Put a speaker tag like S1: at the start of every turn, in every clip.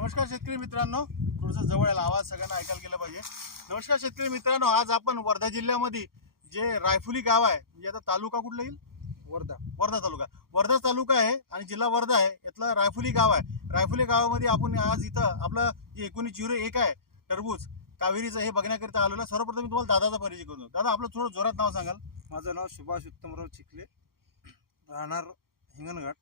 S1: नमस्कार शेतकरी मित्रांनो. थोडंसं जवळ यायला आवाज सगळ्यांना ऐकायला गेला पाहिजे. नमस्कार शेतकरी मित्रांनो आज आपण वर्धा जिल्ह्यामध्ये जे रायफुली गाव आहे म्हणजे आता तालुका कुठला येईल?
S2: वर्धा.
S1: वर्धा तालुका. वर्धा तालुका आहे आणि जिल्हा वर्धा आहे यातलं रायफुली गाव आहे. रायफुली गावामध्ये आपण आज इथं आपलं जे एकोणीस झिरो एक आहे टरबूज कावेरीचं हे बघण्याकरिता आलेलो. सर्वप्रथम मी तुम्हाला दादाचा परिचय करून देतो. दादा आपलं थोडं जोरात नाव सांगाल.
S2: माझं नाव सुभाष उत्तमराव चिखले. राहणार हिंगणघाट.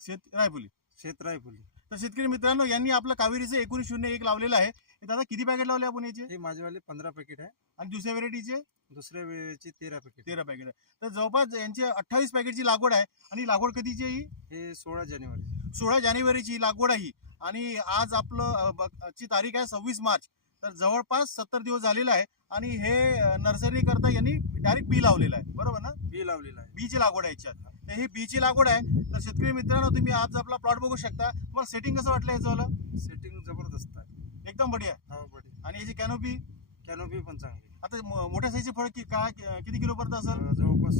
S1: शेत रायफुली.
S2: शेतराय फुले
S1: तर शेतकरी मित्रांनो यांनी आपलं कावेरीचं एकोणीस शून्य एक लावलेलं आहे. हे दादा किती पॅकेट लावले आपण याचे?
S2: हे माझेवाले पंधरा पॅकेट आहे.
S1: आणि दुसऱ्या व्हेरायटीचे
S2: दुसऱ्या वेळेचे तेरा पॅकेट
S1: तेरा पॅकेट आहे तर जवळपास यांची अठ्ठावीस पॅकेटची लागवड आहे. आणि लागवड कधीची आहे ही?
S2: हे सोळा जानेवारी
S1: सोळा जानेवारीची लागवड आहे ही. आणि आज आपलं अ, ब- ची तारीख आहे सव्वीस मार्च. तर जवळपास सत्तर दिवस झालेला आहे. आणि हे नर्सरी करता यांनी डायरेक्ट बी लावलेलं आहे. बरोबर ना?
S2: बी लावलेला आहे.
S1: बीची लागवड आहे याच्यात. ही बीची लागवड आहे. तर शेतकरी मित्रांनो तुम्ही आज आपला प्लॉट बघू शकता. तुम्हाला सेटिंग कसं वाटलं याचं
S2: सेटिंग जबरदस्त आहे.
S1: एकदम बढिया.
S2: हा
S1: आणि याची कॅनोपी
S2: कॅनोपी पण चांगली
S1: आता मोठ्या साईजचे फळ कि- काय किती किलो पर्यंत असेल?
S2: जवळपास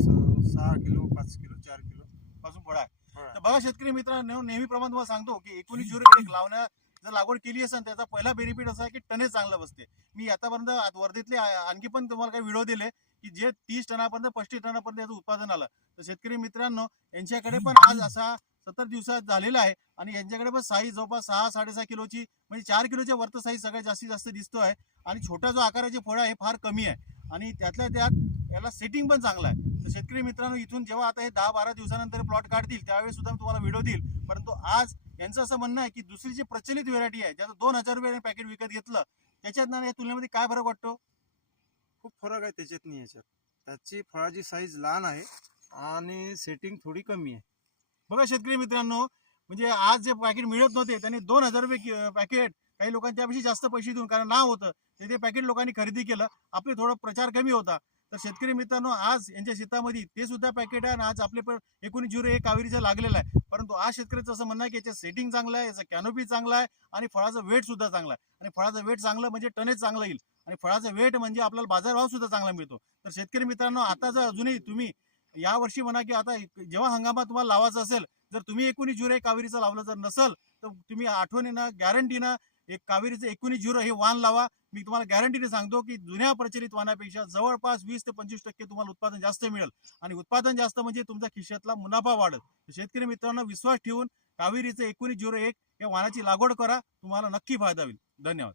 S2: सहा किलो पाच किलो चार किलो.
S1: पासून फळ आहे.
S2: फळ
S1: तर बघा शेतकरी मित्रांनो नेहमीप्रमाणे तुम्हाला सांगतो की एकोणीस झिरो एक लावण्या जर लागवड केली असेल त्याचा पहिला बेनिफिट असा आहे की टनेज चांगलं बसते. मी आतापर्यंत आत- वर्धेतले आणखी पण तुम्हाला काही व्हिडिओ दिले. की जे तीस टनापर्यंत पस्तीस टनापर्यंत याचं उत्पादन आलं. तर शेतकरी मित्रांनो यांच्याकडे पण आज असा सत्तर दिवसात झालेला आहे आणि यांच्याकडे पण साईज जवळपास सहा साडेसहा किलोची म्हणजे चार किलोच्या वरत साईज सगळ्यात जास्तीत जास्त दिसतो आहे. आणि छोटा जो आकाराचे फळ आहे हे फार कमी आहे. आणि त्यातल्या त्यात याला सेटिंग पण चांगलं आहे. तर शेतकरी मित्रांनो इथून जेव्हा आता हे दहा बारा दिवसानंतर प्लॉट काढतील त्यावेळी सुद्धा मी तुम्हाला व्हिडिओ देईल. परंतु आज यांचं असं म्हणणं आहे की दुसरी जी प्रचलित व्हेरायटी आहे ज्याचं दोन हजार रुपये पॅकेट विकत घेतलं त्याच्यात ना या तुलनेमध्ये काय फरक वाटतो?
S2: खूप फरक आहे त्याच्यात नाही याच्यात. त्याची फळाची साईज लहान आहे आणि सेटिंग थोडी कमी आहे.
S1: बघा शेतकरी मित्रांनो म्हणजे आज जे पॅकेट मिळत नव्हते त्यांनी दोन हजार रुपये पॅकेट काही लोकांनी त्यापेक्षा जास्त पैसे देऊन कारण नाव होतं ते ते पॅकेट लोकांनी खरेदी केलं. आपले थोडा प्रचार कमी होता. तर शेतकरी मित्रांनो आज यांच्या शेतामध्ये ते सुद्धा पॅकेट आहे आणि आज आपले पण एकोणीस झिरो एक कावेरीचं लागलेलं आहे. परंतु आज शेतकऱ्याचं असं म्हणणं आहे की याचं सेटिंग चांगलं आहे याचं कॅनोपी चांगला आहे आणि फळाचं वेट सुद्धा चांगला आहे. आणि फळाचं वेट चांगलं म्हणजे टनेज चांगलं येईल. आणि फळाचं वेट म्हणजे आपल्याला बाजारभाव सुद्धा चांगला मिळतो. तर शेतकरी मित्रांनो आता जर अजूनही तुम्ही या वर्षी म्हणा की आता जेव्हा हंगामात तुम्हाला लावायचं असेल जर तुम्ही एकोणीस झिरो एक कावेरीचं लावलं जर नसल तर तुम्ही आठवणीनं गॅरंटीनं एक कावेरीचं एकोणीस झिरो हे वाण लावा. मी तुम्हाला गॅरंटीने सांगतो की जुन्या प्रचलित वाणापेक्षा जवळपास वीस ते पंचवीस टक्के तुम्हाला उत्पादन जास्त मिळेल. आणि उत्पादन जास्त म्हणजे तुमच्या खिशातला मुनाफा वाढेल. तर शेतकरी मित्रांनो विश्वास ठेवून कावेरीचं एकोणीस झिरो एक या वाणाची लागवड करा. तुम्हाला नक्की फायदा होईल. धन्यवाद.